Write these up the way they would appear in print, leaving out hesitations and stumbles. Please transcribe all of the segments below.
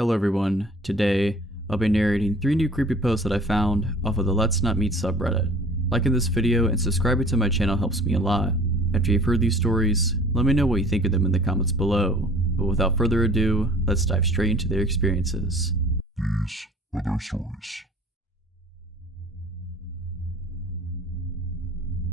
Hello everyone, today I'll be narrating 3 new creepyposts that I found off of the Let's Not Meet subreddit. Liking this video and subscribing to my channel helps me a lot. After you've heard these stories, let me know what you think of them in the comments below. But without further ado, let's dive straight into their experiences. These are their stories.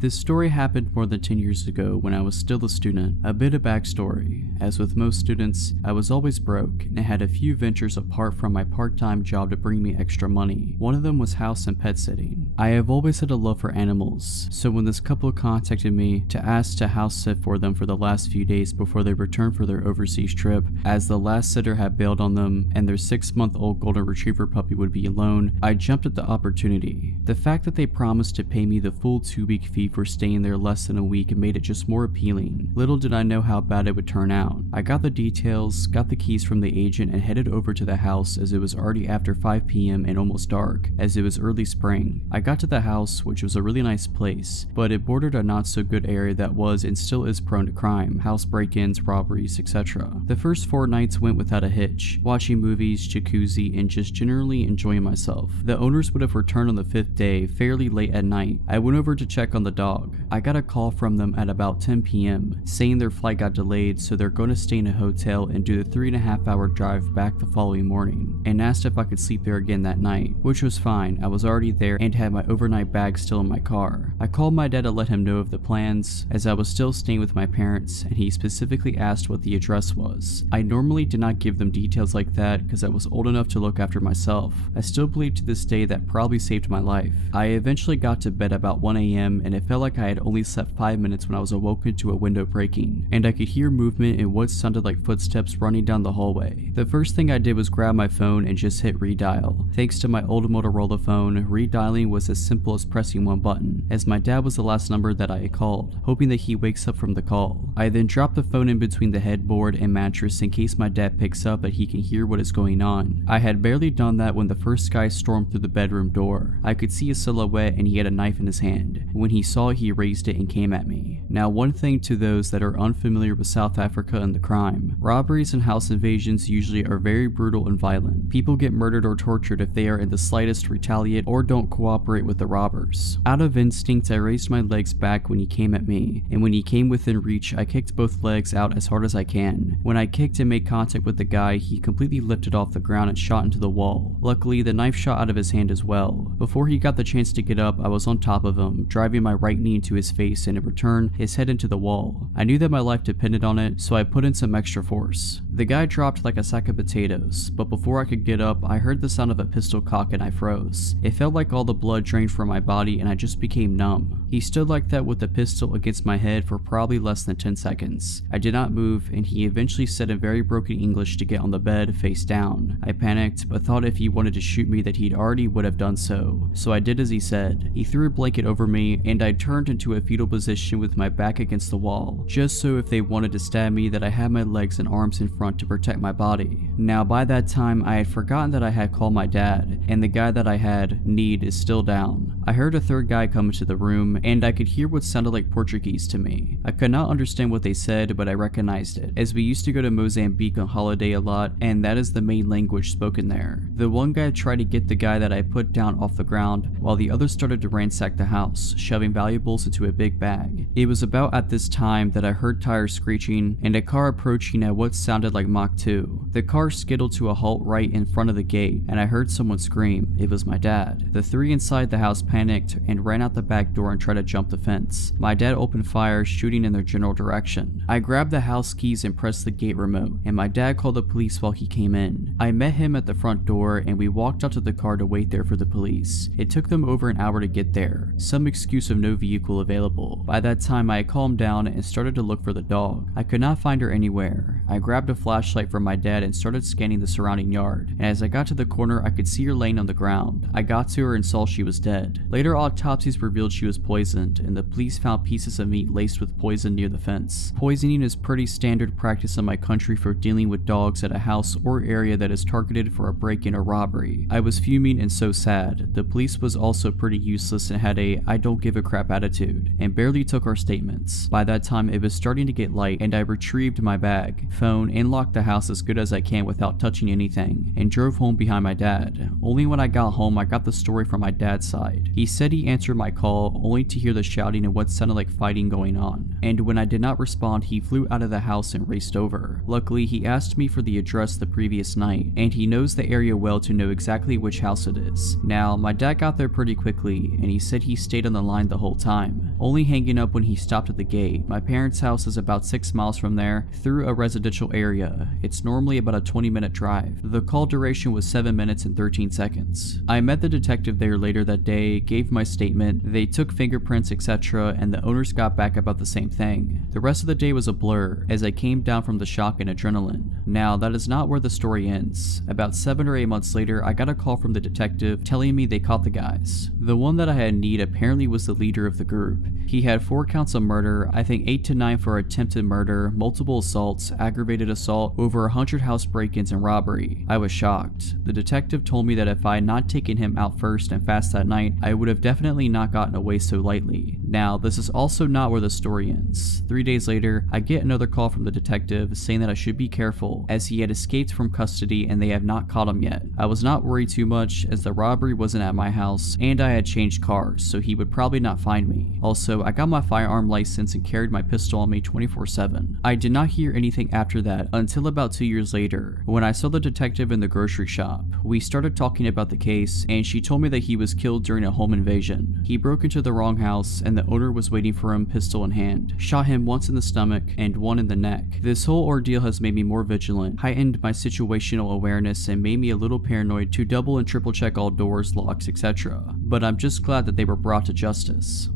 This story happened more than 10 years ago when I was still a student. A bit of backstory. As with most students, I was always broke and had a few ventures apart from my part-time job to bring me extra money. One of them was house and pet sitting. I have always had a love for animals, so when this couple contacted me to ask to house sit for them for the last few days before they returned for their overseas trip, as the last sitter had bailed on them and their 6-month-old golden retriever puppy would be alone, I jumped at the opportunity. The fact that they promised to pay me the full 2-week fee for staying there less than a week made it just more appealing. Little did I know how bad it would turn out. I got the details, got the keys from the agent, and headed over to the house as it was already after 5 p.m. and almost dark, as it was early spring. I got to the house, which was a really nice place, but it bordered a not so good area that was and still is prone to crime, house break-ins, robberies, etc. The first 4 nights went without a hitch, watching movies, jacuzzi, and just generally enjoying myself. The owners would have returned on the 5th day, fairly late at night. I went over to check on the dog. I got a call from them at about 10 p.m. saying their flight got delayed, so they're going to stay in a hotel and do the 3.5-hour drive back the following morning, and asked if I could sleep there again that night, which was fine. I was already there and had my overnight bag still in my car. I called my dad to let him know of the plans, as I was still staying with my parents, and he specifically asked what the address was. I normally did not give them details like that because I was old enough to look after myself. I still believe to this day that probably saved my life. I eventually got to bed about 1 a.m. and it felt like I had only slept 5 minutes when I was awoken to a window breaking, and I could hear movement and what sounded like footsteps running down the hallway. The first thing I did was grab my phone and just hit redial. Thanks to my old Motorola phone, redialing was as simple as pressing one button, as my dad was the last number that I had called, hoping that he wakes up from the call. I then dropped the phone in between the headboard and mattress in case my dad picks up that he can hear what is going on. I had barely done that when the first guy stormed through the bedroom door. I could see a silhouette and he had a knife in his hand. When he saw, he raised it and came at me. Now, one thing to those that are unfamiliar with South Africa and the crime: robberies and house invasions usually are very brutal and violent. People get murdered or tortured if they are in the slightest retaliate or don't cooperate with the robbers. Out of instinct, I raised my legs back when he came at me, and when he came within reach, I kicked both legs out as hard as I can. When I kicked and made contact with the guy, he completely lifted off the ground and shot into the wall. Luckily, the knife shot out of his hand as well. Before he got the chance to get up, I was on top of him, driving my right knee into his face and in return, his head into the wall. I knew that my life depended on it, so I put in some extra force. The guy dropped like a sack of potatoes, but before I could get up, I heard the sound of a pistol cock and I froze. It felt like all the blood drained from my body and I just became numb. He stood like that with the pistol against my head for probably less than 10 seconds. I did not move, and he eventually said in very broken English to get on the bed, face down. I panicked, but thought if he wanted to shoot me that he'd already would have done so I did as he said. He threw a blanket over me, and I turned into a fetal position with my back against the wall, just so if they wanted to stab me that I had my legs and arms in front to protect my body. Now, by that time, I had forgotten that I had called my dad, and the guy that I had need is still down. I heard a third guy come into the room, and I could hear what sounded like Portuguese to me. I could not understand what they said, but I recognized it, as we used to go to Mozambique on holiday a lot, and that is the main language spoken there. The one guy tried to get the guy that I put down off the ground, while the others started to ransack the house, shoving valuables into a big bag. It was about at this time that I heard tires screeching and a car approaching at what sounded like Mach 2. The car skittled to a halt right in front of the gate, and I heard someone scream. It was my dad. The 3 inside the house panicked and ran out the back door and tried to jump the fence. My dad opened fire, shooting in their general direction. I grabbed the house keys and pressed the gate remote, and my dad called the police while he came in. I met him at the front door, and we walked out to the car to wait there for the police. It took them over an hour to get there, some excuse of no vehicle available. By that time, I had calmed down and started to look for the dog. I could not find her anywhere. I grabbed a flashlight from my dad and started scanning the surrounding yard, and as I got to the corner, I could see her laying on the ground. I got to her and saw she was dead. Later autopsies revealed she was poisoned, and the police found pieces of meat laced with poison near the fence. Poisoning is pretty standard practice in my country for dealing with dogs at a house or area that is targeted for a break-in or robbery. I was fuming and so sad. The police was also pretty useless and had a I don't give a crap attitude, and barely took our statements. By that time it was starting to get light, and I retrieved my bag, phone, and locked the house as good as I can without touching anything, and drove home behind my dad. Only when I got home I got the story from my dad's side. He said he answered my call only to hear the shouting and what sounded like fighting going on, and when I did not respond he flew out of the house and raced over. Luckily he asked me for the address the previous night, and he knows the area well to know exactly which house it is. Now my dad got there pretty quickly, and he said he stayed on the line the whole time, only hanging up when he stopped at the gate. My parents' house is about 6 miles from there, through a residential area. It's normally about a 20-minute drive. The call duration was 7 minutes and 13 seconds. I met the detective there later that day, gave my statement, they took fingerprints, etc., and the owners got back about the same thing. The rest of the day was a blur, as I came down from the shock and adrenaline. Now, that is not where the story ends. About 7 or 8 months later, I got a call from the detective telling me they caught the guys. The one that I had need apparently was the leader of the group. He had 4 counts of murder, I think 8 to 9 for attempted murder, multiple assaults, aggravated assault, over 100 house break-ins and robbery. I was shocked. The detective told me that if I had not taken him out first and fast that night, I would have definitely not gotten away so lightly. Now, this is also not where the story ends. 3 days later, I get another call from the detective saying that I should be careful as he had escaped from custody and they have not caught him yet. I was not worried too much as the robbery wasn't at my house and I had changed cars, so he would probably not find me. Also, I got my firearm license and carried my pistol on me 24/7. I did not hear anything after that until about 2 years later, when I saw the detective in the grocery shop. We started talking about the case, and she told me that he was killed during a home invasion. He broke into the wrong house, and the owner was waiting for him, pistol in hand. Shot him once in the stomach and one in the neck. This whole ordeal has made me more vigilant, heightened my situational awareness, and made me a little paranoid to double and triple check all doors, locks, etc. But I'm just glad that they were brought to justice.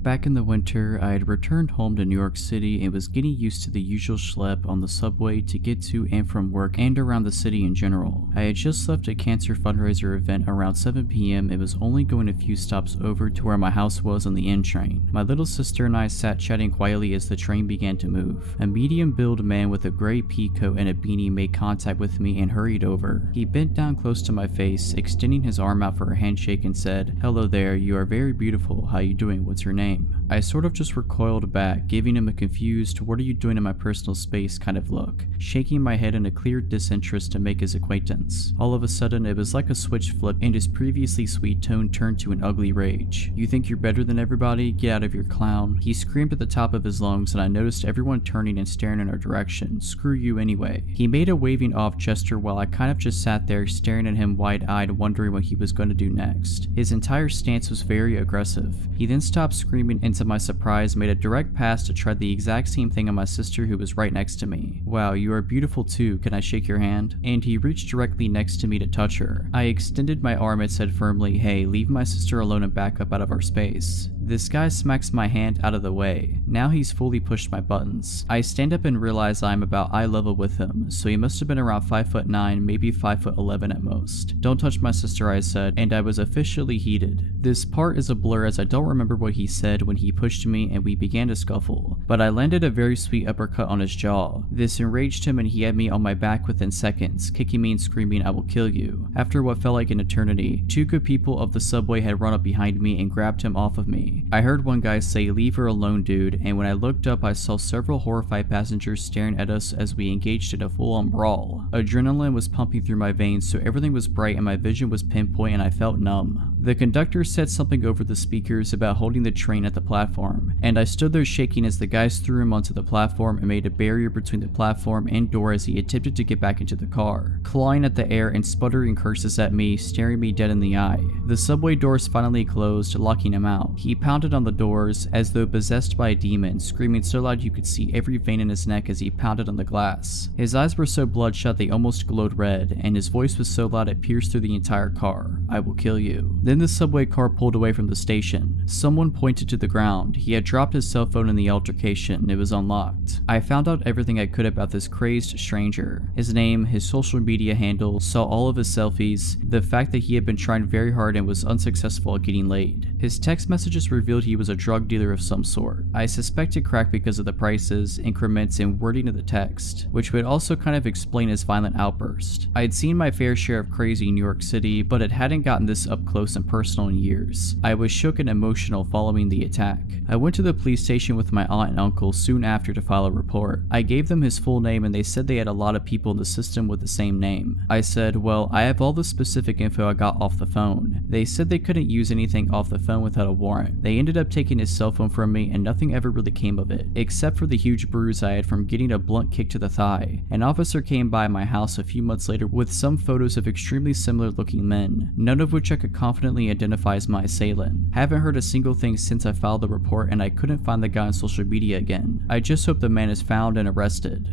Back in the winter, I had returned home to New York City and was getting used to the usual schlep on the subway to get to and from work and around the city in general. I had just left a cancer fundraiser event around 7 p.m. and was only going a few stops over to where my house was on the N train. My little sister and I sat chatting quietly as the train began to move. A medium-build man with a gray pea coat and a beanie made contact with me and hurried over. He bent down close to my face, extending his arm out for a handshake and said, "Hello there, you are very beautiful. How you doing? What's your name?" I sort of just recoiled back, giving him a confused, "what are you doing in my personal space" kind of look, shaking my head in a clear disinterest to make his acquaintance. All of a sudden, it was like a switch flipped and his previously sweet tone turned to an ugly rage. "You think you're better than everybody? Get out of your clown." He screamed at the top of his lungs, and I noticed everyone turning and staring in our direction. "Screw you anyway." He made a waving off gesture while I kind of just sat there staring at him wide-eyed, wondering what he was going to do next. His entire stance was very aggressive. He then stopped screaming and to my surprise made a direct pass to try the exact same thing on my sister who was right next to me. "Wow, you are beautiful too, can I shake your hand?" And he reached directly next to me to touch her. I extended my arm and said firmly, "Hey, leave my sister alone and back up out of our space." This guy smacks my hand out of the way. Now he's fully pushed my buttons. I stand up and realize I'm about eye level with him, so he must have been around 5'9", maybe 5'11" at most. "Don't touch my sister," I said, and I was officially heated. This part is a blur as I don't remember what he said when he pushed me and we began to scuffle, but I landed a very sweet uppercut on his jaw. This enraged him and he had me on my back within seconds, kicking me and screaming, "I will kill you." After what felt like an eternity, 2 good people of the subway had run up behind me and grabbed him off of me. I heard one guy say, "Leave her alone, dude," and when I looked up I saw several horrified passengers staring at us as we engaged in a full-on brawl. Adrenaline was pumping through my veins, so everything was bright and my vision was pinpoint and I felt numb. The conductor said something over the speakers about holding the train at the platform, and I stood there shaking as the guys threw him onto the platform and made a barrier between the platform and door as he attempted to get back into the car, clawing at the air and sputtering curses at me, staring me dead in the eye. The subway doors finally closed, locking him out. He pounded on the doors as though possessed by a demon, screaming so loud you could see every vein in his neck as he pounded on the glass. His eyes were so bloodshot they almost glowed red, and his voice was so loud it pierced through the entire car. "I will kill you." Then the subway car pulled away from the station. Someone pointed to the ground. He had dropped his cell phone in the altercation. It was unlocked. I found out everything I could about this crazed stranger. His name, his social media handle, saw all of his selfies, the fact that he had been trying very hard and was unsuccessful at getting laid. His text messages revealed he was a drug dealer of some sort. I suspected crack because of the prices, increments, and wording of the text, which would also kind of explain his violent outburst. I had seen my fair share of crazy in New York City, but it hadn't gotten this up close and personal in years. I was shook and emotional following the attack. I went to the police station with my aunt and uncle soon after to file a report. I gave them his full name and they said they had a lot of people in the system with the same name. I said, well, I have all the specific info I got off the phone. They said they couldn't use anything off the phone without a warrant. They ended up taking his cell phone from me and nothing ever really came of it, except for the huge bruise I had from getting a blunt kick to the thigh. An officer came by my house a few months later with some photos of extremely similar looking men, none of which I could confidently identify as my assailant. Haven't heard a single thing since I filed the report and I couldn't find the guy on social media again. I just hope the man is found and arrested.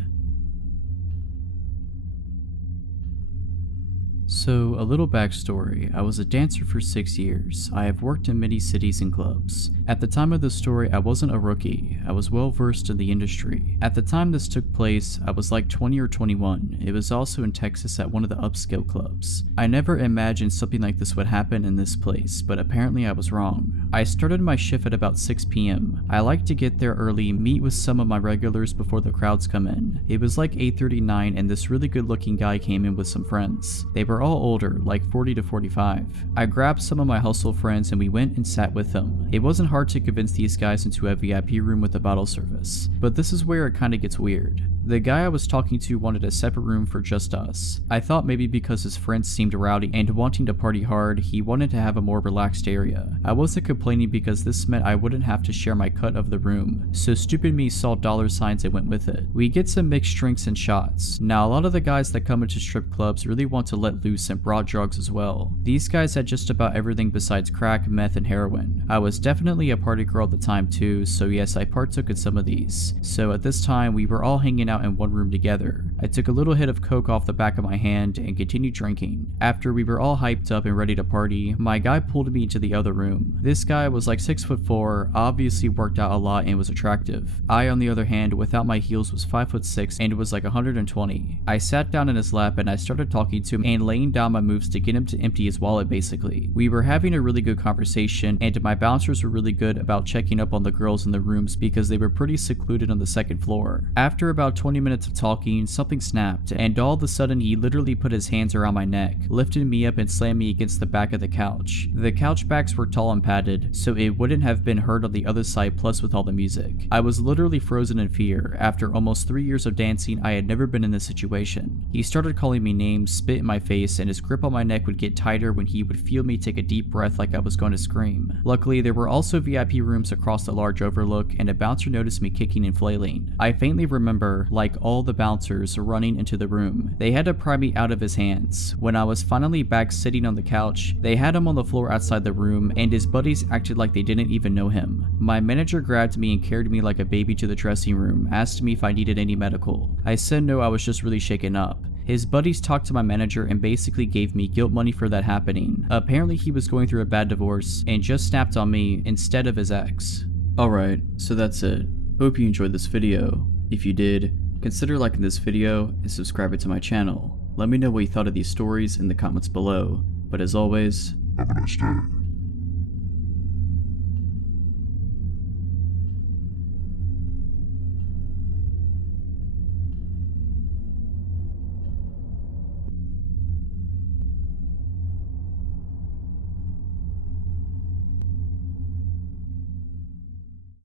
So, a little backstory. I was a dancer for 6 years. I have worked in many cities and clubs. At the time of the story, I wasn't a rookie. I was well versed in the industry. At the time this took place, I was like 20 or 21. It was also in Texas at one of the upscale clubs. I never imagined something like this would happen in this place, but apparently I was wrong. I started my shift at about 6 p.m. I like to get there early, meet with some of my regulars before the crowds come in. It was like 8:39 and this really good looking guy came in with some friends. They were all older, like 40 to 45. I grabbed some of my hustle friends and we went and sat with them. It wasn't hard to convince these guys into a VIP room with a bottle service, but this is where it kinda gets weird. The guy I was talking to wanted a separate room for just us. I thought maybe because his friends seemed rowdy and wanting to party hard, he wanted to have a more relaxed area. I wasn't complaining because this meant I wouldn't have to share my cut of the room, so stupid me saw dollar signs and went with it. We get some mixed drinks and shots. Now a lot of the guys that come into strip clubs really want to let loose and brought drugs as well. These guys had just about everything besides crack, meth, and heroin. I was definitely a party girl at the time too, so yes, I partook in some of these. So at this time, we were all hanging out in one room together. I took a little hit of coke off the back of my hand and continued drinking. After we were all hyped up and ready to party, my guy pulled me into the other room. This guy was like 6'4", obviously worked out a lot and was attractive. I, on the other hand, without my heels was 5'6" and was like 120. I sat down in his lap and I started talking to him and laying down my moves to get him to empty his wallet basically. We were having a really good conversation and my bouncers were really good about checking up on the girls in the rooms because they were pretty secluded on the second floor. After about 20 minutes of talking, something snapped and all of a sudden he literally put his hands around my neck, lifted me up and slammed me against the back of the couch. The couch backs were tall and padded, so it wouldn't have been heard on the other side plus with all the music. I was literally frozen in fear. After almost 3 years of dancing, I had never been in this situation. He started calling me names, spit in my face, and his grip on my neck would get tighter when he would feel me take a deep breath like I was going to scream. Luckily, there were also VIP rooms across the large overlook and a bouncer noticed me kicking and flailing. I faintly remember, like all the bouncers, running into the room. They had to pry me out of his hands. When I was finally back sitting on the couch, they had him on the floor outside the room and his buddies acted like they didn't even know him. My manager grabbed me and carried me like a baby to the dressing room, asked me if I needed any medical. I said no, I was just really shaken up. His buddies talked to my manager and basically gave me guilt money for that happening. Apparently he was going through a bad divorce and just snapped on me instead of his ex. Alright, so that's it. Hope you enjoyed this video. If you did, consider liking this video and subscribing to my channel. Let me know what you thought of these stories in the comments below. But as always, Have a nice day.